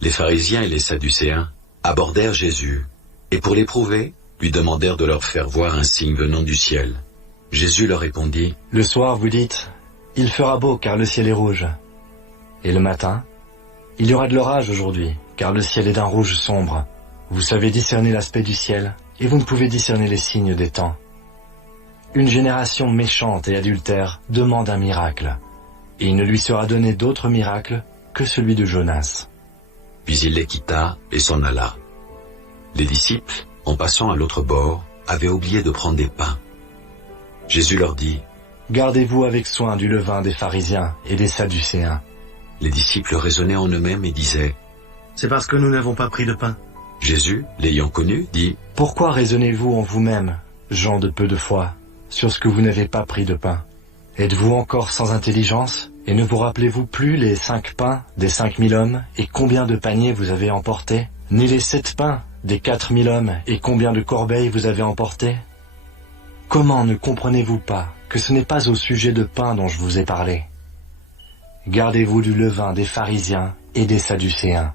Les pharisiens et les sadducéens abordèrent Jésus, et pour l'éprouver, lui demandèrent de leur faire voir un signe venant du ciel. Jésus leur répondit, « Le soir, vous dites, il fera beau car le ciel est rouge. Et le matin, il y aura de l'orage aujourd'hui, car le ciel est d'un rouge sombre. Vous savez discerner l'aspect du ciel, et vous ne pouvez discerner les signes des temps. Une génération méchante et adultère demande un miracle, et il ne lui sera donné d'autre miracle que celui de Jonas. » Puis il les quitta et s'en alla. Les disciples, en passant à l'autre bord, avaient oublié de prendre des pains. Jésus leur dit, « Gardez-vous avec soin du levain des pharisiens et des sadducéens. » Les disciples raisonnaient en eux-mêmes et disaient, « C'est parce que nous n'avons pas pris de pain. » Jésus, l'ayant connu, dit, « Pourquoi raisonnez-vous en vous-même, gens de peu de foi, sur ce que vous n'avez pas pris de pain? Êtes-vous encore sans intelligence, et ne vous rappelez-vous plus les 5 pains des 5000 hommes, et combien de paniers vous avez emportés, ni les 7 pains des 4000 hommes, et combien de corbeilles vous avez emportés? Comment ne comprenez-vous pas que ce n'est pas au sujet de pain dont je vous ai parlé? Gardez-vous du levain des pharisiens et des sadducéens. »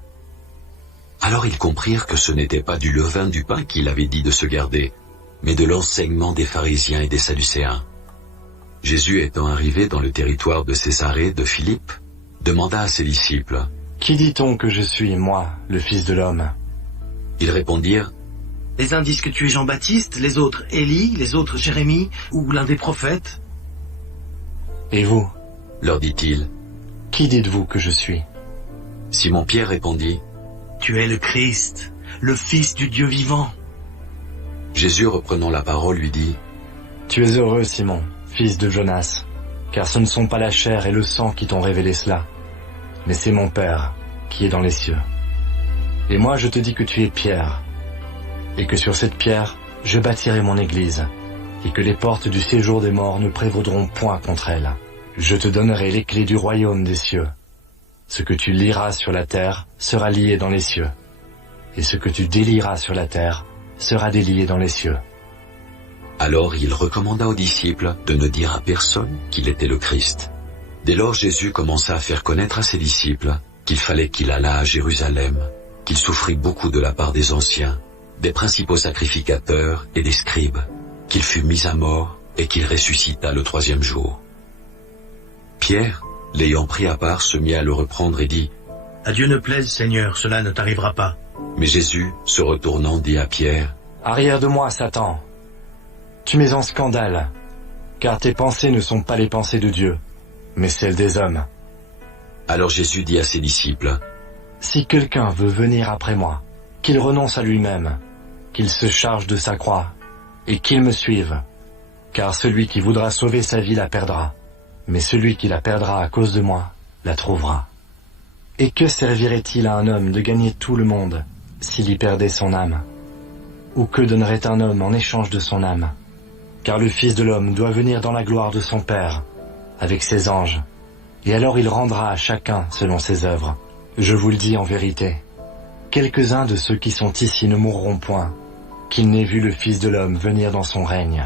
Alors ils comprirent que ce n'était pas du levain du pain qu'il avait dit de se garder, mais de l'enseignement des pharisiens et des sadducéens. Jésus étant arrivé dans le territoire de Césarée de Philippe, demanda à ses disciples, « Qui dit-on que je suis, moi, le Fils de l'homme » Ils répondirent, « Les uns disent que tu es Jean-Baptiste, les autres Élie, les autres Jérémie, ou l'un des prophètes. »« Et vous, leur dit-il, qui dites-vous que je suis ?» Simon-Pierre répondit, « Tu es le Christ, le Fils du Dieu vivant. » Jésus reprenant la parole lui dit, « Tu es heureux, Simon, fils de Jonas, car ce ne sont pas la chair et le sang qui t'ont révélé cela, mais c'est mon Père qui est dans les cieux. Et moi je te dis que tu es Pierre, et que sur cette pierre je bâtirai mon église, et que les portes du séjour des morts ne prévaudront point contre elle. Je te donnerai les clés du royaume des cieux. Ce que tu lieras sur la terre sera lié dans les cieux, et ce que tu délieras sur la terre sera délié dans les cieux. » Alors il recommanda aux disciples de ne dire à personne qu'il était le Christ. Dès lors Jésus commença à faire connaître à ses disciples qu'il fallait qu'il allât à Jérusalem, qu'il souffrit beaucoup de la part des anciens, des principaux sacrificateurs et des scribes, qu'il fut mis à mort et qu'il ressuscita le 3e jour. Pierre, l'ayant pris à part, se mit à le reprendre et dit, « À Dieu ne plaise, Seigneur, cela ne t'arrivera pas. » Mais Jésus, se retournant, dit à Pierre, « Arrière de moi, Satan. Tu mets en scandale, car tes pensées ne sont pas les pensées de Dieu, mais celles des hommes. » Alors Jésus dit à ses disciples, « Si quelqu'un veut venir après moi, qu'il renonce à lui-même, qu'il se charge de sa croix, et qu'il me suive. Car celui qui voudra sauver sa vie la perdra, mais celui qui la perdra à cause de moi la trouvera. Et que servirait-il à un homme de gagner tout le monde, s'il y perdait son âme? Ou que donnerait un homme en échange de son âme? Car le Fils de l'homme doit venir dans la gloire de son Père, avec ses anges, et alors il rendra à chacun selon ses œuvres. Je vous le dis en vérité, quelques-uns de ceux qui sont ici ne mourront point, qu'ils n'aient vu le Fils de l'homme venir dans son règne. »